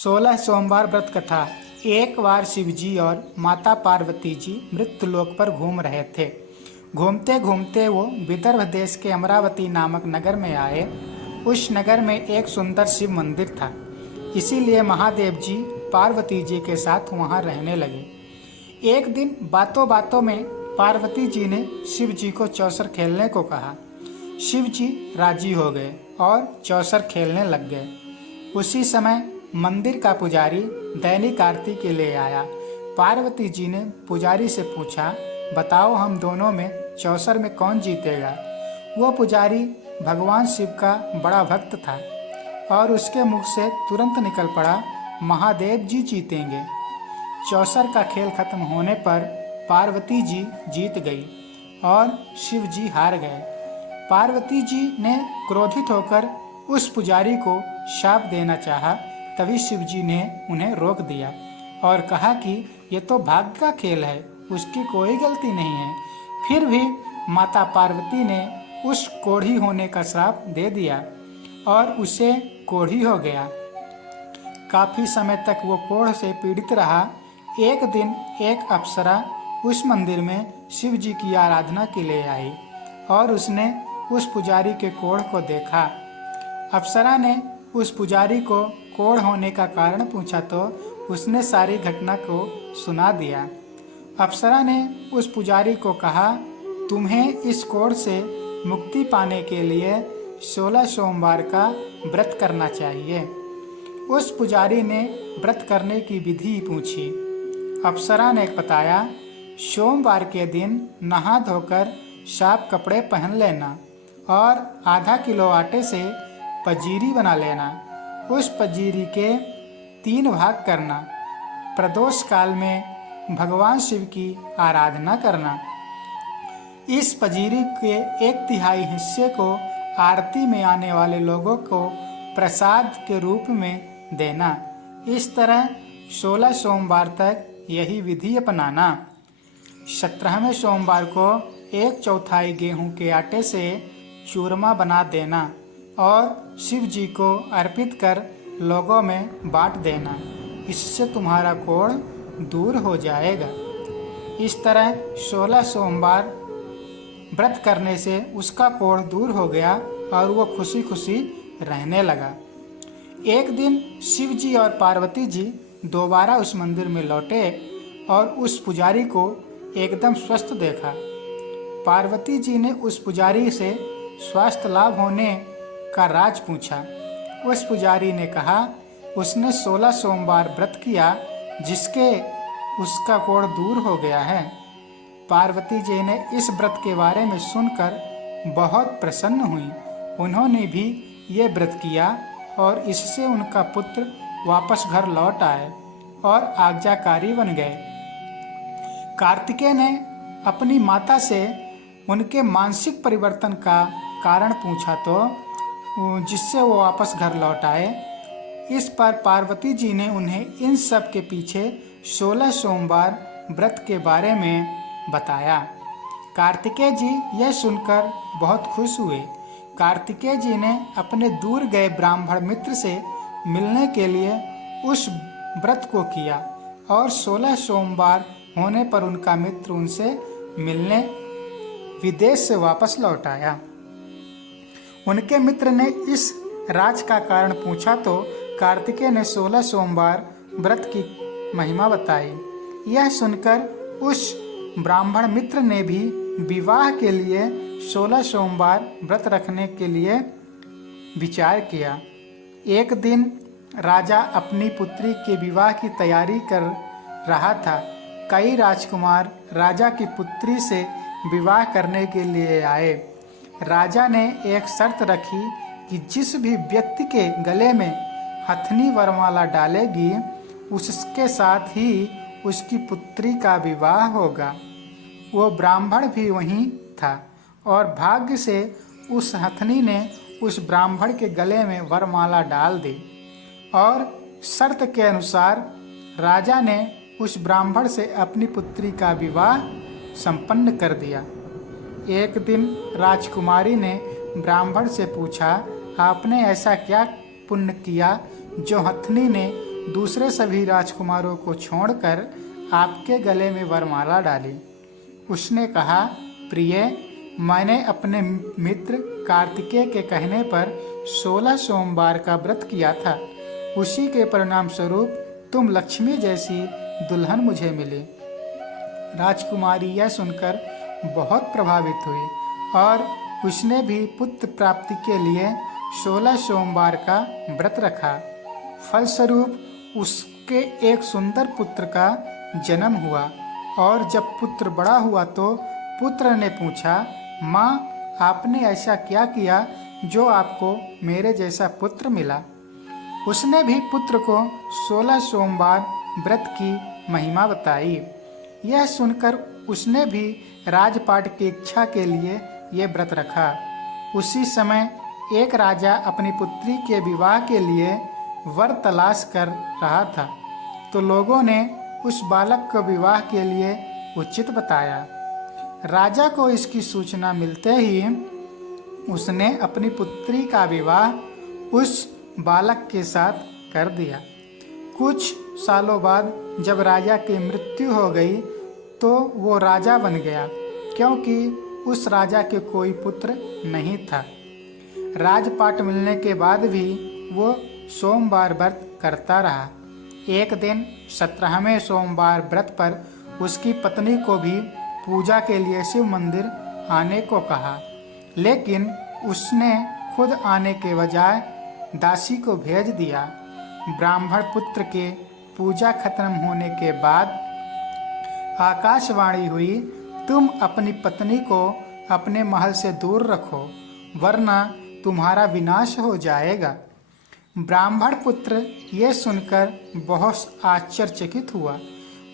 16 सोमवार व्रत कथा। एक बार शिवजी और माता पार्वती जी मृत्युलोक पर घूम रहे थे। घूमते घूमते वो विदर्भ देश के अमरावती नामक नगर में आए। उस नगर में एक सुंदर शिव मंदिर था, इसीलिए महादेव जी पार्वती जी के साथ वहाँ रहने लगे। एक दिन बातों बातों में पार्वती जी ने शिव जी को चौसर खेलने को कहा। शिव जी राजी हो गए और चौसर खेलने लग गए। उसी समय मंदिर का पुजारी दैनिक आरती के लिए आया। पार्वती जी ने पुजारी से पूछा, बताओ हम दोनों में चौसर में कौन जीतेगा। वो पुजारी भगवान शिव का बड़ा भक्त था और उसके मुख से तुरंत निकल पड़ा, महादेव जी जीतेंगे। चौसर का खेल खत्म होने पर पार्वती जी जीत गई और शिव जी हार गए। पार्वती जी ने क्रोधित होकर उस पुजारी को शाप देना चाहा, तभी शिव जी ने उन्हें रोक दिया और कहा कि ये तो भाग्य का खेल है, उसकी कोई गलती नहीं है। फिर भी माता पार्वती ने उस कोढ़ी होने का श्राप दे दिया और उसे कोढ़ी हो गया। काफी समय तक वो कोढ़ से पीड़ित रहा। एक दिन एक अप्सरा उस मंदिर में शिव जी की आराधना के लिए आई और उसने उस पुजारी के कोढ़ को देखा। अप्सरा ने उस पुजारी को कोढ़ होने का कारण पूछा तो उसने सारी घटना को सुना दिया। अप्सरा ने उस पुजारी को कहा, तुम्हें इस कोढ़ से मुक्ति पाने के लिए 16 सोमवार का व्रत करना चाहिए। उस पुजारी ने व्रत करने की विधि पूछी। अप्सरा ने बताया, सोमवार के दिन नहा धोकर साफ कपड़े पहन लेना और आधा किलो आटे से पंजीरी बना लेना। उस पंजीरी के 3 भाग करना। प्रदोष काल में भगवान शिव की आराधना करना। इस पंजीरी के 1/3 हिस्से को आरती में आने वाले लोगों को प्रसाद के रूप में देना। इस तरह 16 सोमवार तक यही विधि अपनाना। 17वें सोमवार को 1/4 गेहूं के आटे से चूरमा बना देना और शिव जी को अर्पित कर लोगों में बांट देना। इससे तुम्हारा कोढ़ दूर हो जाएगा। इस तरह 16 सोमवार व्रत करने से उसका कोढ़ दूर हो गया और वो खुशी खुशी रहने लगा। एक दिन शिव जी और पार्वती जी दोबारा उस मंदिर में लौटे और उस पुजारी को एकदम स्वस्थ देखा। पार्वती जी ने उस पुजारी से स्वास्थ्य लाभ होने का राज पूछा। उस पुजारी ने कहा, उसने 16 सोमवार व्रत किया जिसके उसका कोढ़ दूर हो गया है। पार्वती जी ने इस व्रत के बारे में सुनकर बहुत प्रसन्न हुई। उन्होंने भी ये व्रत किया और इससे उनका पुत्र वापस घर लौट आए और आज्ञाकारी बन गए। कार्तिकेय ने अपनी माता से उनके मानसिक परिवर्तन का कारण पूछा तो जिससे वो वापस घर लौट आए। इस पर पार्वती जी ने उन्हें इन सब के पीछे 16 सोमवार व्रत के बारे में बताया। कार्तिकेय जी यह सुनकर बहुत खुश हुए। कार्तिकेय जी ने अपने दूर गए ब्राह्मण मित्र से मिलने के लिए उस व्रत को किया और 16 सोमवार होने पर उनका मित्र उनसे मिलने विदेश से वापस लौट आया। उनके मित्र ने इस राज का कारण पूछा तो कार्तिकेय ने 16 सोमवार व्रत की महिमा बताई। यह सुनकर उस ब्राह्मण मित्र ने भी विवाह के लिए 16 सोमवार व्रत रखने के लिए विचार किया। एक दिन राजा अपनी पुत्री के विवाह की तैयारी कर रहा था। कई राजकुमार राजा की पुत्री से विवाह करने के लिए आए। राजा ने एक शर्त रखी कि जिस भी व्यक्ति के गले में हथनी वरमाला डालेगी उसके साथ ही उसकी पुत्री का विवाह होगा। वो ब्राह्मण भी वहीं था और भाग्य से उस हथनी ने उस ब्राह्मण के गले में वरमाला डाल दी और शर्त के अनुसार राजा ने उस ब्राह्मण से अपनी पुत्री का विवाह संपन्न कर दिया। एक दिन राजकुमारी ने ब्राह्मण से पूछा, आपने ऐसा क्या पुण्य किया जो हथनी ने दूसरे सभी राजकुमारों को छोड़कर आपके गले में वरमाला डाली। उसने कहा, प्रिय, मैंने अपने मित्र कार्तिकेय के कहने पर 16 सोमवार का व्रत किया था। उसी के परिणाम स्वरूप तुम लक्ष्मी जैसी दुल्हन मुझे मिली। राजकुमारी यह सुनकर बहुत प्रभावित हुई और उसने भी पुत्र प्राप्ति के लिए 16 सोमवार का व्रत रखा। फलस्वरूप उसके एक सुंदर पुत्र का जन्म हुआ और जब पुत्र बड़ा हुआ तो पुत्र ने पूछा, माँ, आपने ऐसा क्या किया जो आपको मेरे जैसा पुत्र मिला? उसने भी पुत्र को 16 सोमवार व्रत की महिमा बताई। यह सुनकर उसने भी राजपाट की इच्छा के लिए ये व्रत रखा। उसी समय एक राजा अपनी पुत्री के विवाह के लिए वर तलाश कर रहा था, तो लोगों ने उस बालक को विवाह के लिए उचित बताया। राजा को इसकी सूचना मिलते ही उसने अपनी पुत्री का विवाह उस बालक के साथ कर दिया। कुछ सालों बाद जब राजा की मृत्यु हो गई तो वो राजा बन गया, क्योंकि उस राजा के कोई पुत्र नहीं था। राजपाट मिलने के बाद भी वो सोमवार व्रत करता रहा। एक दिन 17वें सोमवार व्रत पर उसकी पत्नी को भी पूजा के लिए शिव मंदिर आने को कहा, लेकिन उसने खुद आने के बजाय दासी को भेज दिया। ब्राह्मण पुत्र के पूजा खत्म होने के बाद आकाशवाणी हुई, तुम अपनी पत्नी को अपने महल से दूर रखो, वरना तुम्हारा विनाश हो जाएगा। ब्राह्मण पुत्र ये सुनकर बहुत आश्चर्यचकित हुआ।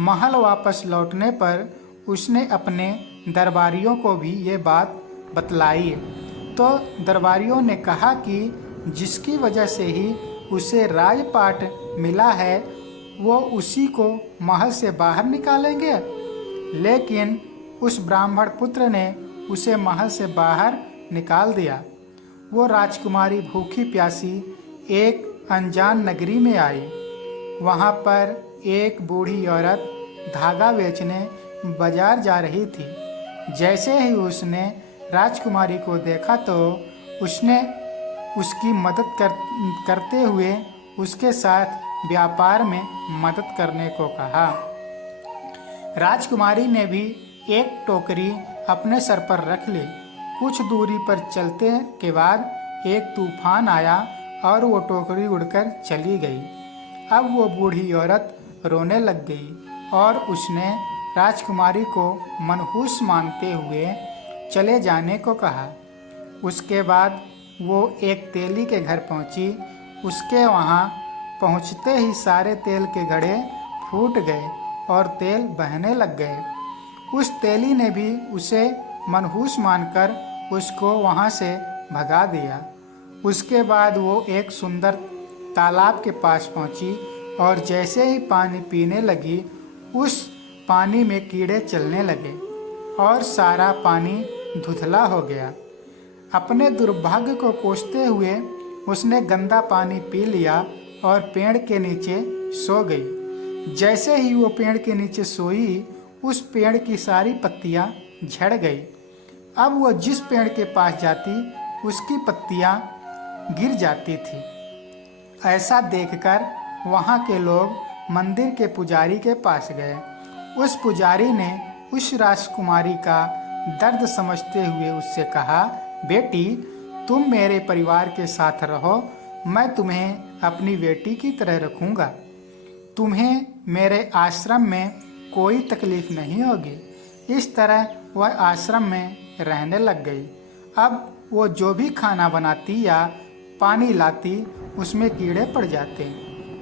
महल वापस लौटने पर उसने अपने दरबारियों को भी ये बात बतलाई, तो दरबारियों ने कहा कि जिसकी वजह से ही उसे राजपाट मिला है वो उसी को महल से बाहर निकालेंगे। लेकिन उस ब्राह्मण पुत्र ने उसे महल से बाहर निकाल दिया। वो राजकुमारी भूखी प्यासी एक अनजान नगरी में आई। वहाँ पर एक बूढ़ी औरत धागा बेचने बाजार जा रही थी। जैसे ही उसने राजकुमारी को देखा तो उसने उसकी मदद करते हुए उसके साथ व्यापार में मदद करने को कहा। राजकुमारी ने भी एक टोकरी अपने सर पर रख ली। कुछ दूरी पर चलते के बाद एक तूफान आया और वो टोकरी उड़कर चली गई। अब वो बूढ़ी औरत रोने लग गई और उसने राजकुमारी को मनहूस मानते हुए चले जाने को कहा। उसके बाद वो एक तेली के घर पहुंची। उसके वहां पहुंचते ही सारे तेल के घड़े फूट गए और तेल बहने लग गए। उस तेली ने भी उसे मनहूस मानकर उसको वहां से भगा दिया। उसके बाद वो एक सुंदर तालाब के पास पहुंची और जैसे ही पानी पीने लगी उस पानी में कीड़े चलने लगे और सारा पानी धुंधला हो गया। अपने दुर्भाग्य को कोसते हुए उसने गंदा पानी पी लिया और पेड़ के नीचे सो गई। जैसे ही वो पेड़ के नीचे सोई उस पेड़ की सारी पत्तियां झड़ गई। अब वो जिस पेड़ के पास जाती उसकी पत्तियां गिर जाती थी। ऐसा देखकर वहाँ के लोग मंदिर के पुजारी के पास गए। उस पुजारी ने उस राजकुमारी का दर्द समझते हुए उससे कहा, बेटी, तुम मेरे परिवार के साथ रहो, मैं तुम्हें अपनी बेटी की तरह रखूँगा। तुम्हें मेरे आश्रम में कोई तकलीफ नहीं होगी। इस तरह वह आश्रम में रहने लग गई। अब वो जो भी खाना बनाती या पानी लाती उसमें कीड़े पड़ जाते।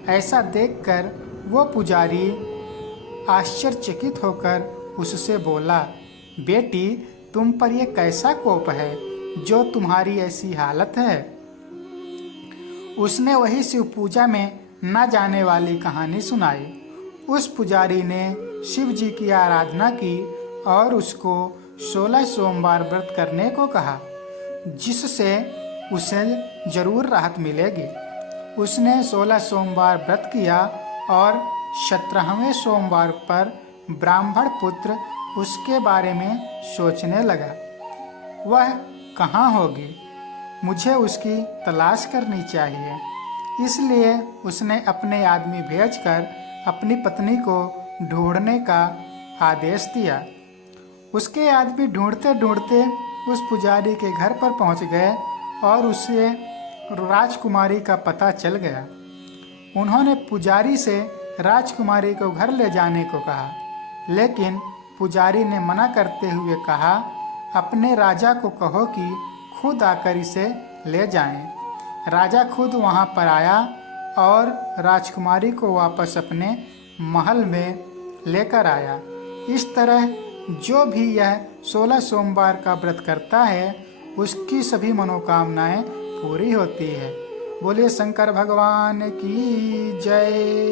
ऐसा देखकर वो पुजारी आश्चर्यचकित होकर उससे बोला, बेटी, तुम पर यह कैसा कोप है जो तुम्हारी ऐसी हालत है? उसने वही शिव पूजा में न जाने वाली कहानी सुनाई। उस पुजारी ने शिव जी की आराधना की और उसको 16 सोमवार व्रत करने को कहा, जिससे उसे जरूर राहत मिलेगी। उसने 16 सोमवार व्रत किया और 17वें सोमवार पर ब्राह्मण पुत्र उसके बारे में सोचने लगा, वह कहाँ होगी, मुझे उसकी तलाश करनी चाहिए। इसलिए उसने अपने आदमी भेजकर अपनी पत्नी को ढूंढने का आदेश दिया। उसके आदमी ढूंढते ढूंढते उस पुजारी के घर पर पहुंच गए और उसे राजकुमारी का पता चल गया। उन्होंने पुजारी से राजकुमारी को घर ले जाने को कहा, लेकिन पुजारी ने मना करते हुए कहा, अपने राजा को कहो कि खुद आकर इसे ले जाएं। राजा खुद वहां पर आया और राजकुमारी को वापस अपने महल में लेकर आया। इस तरह जो भी यह 16 सोमवार का व्रत करता है उसकी सभी मनोकामनाएं पूरी होती है। बोलिए शंकर भगवान की जय।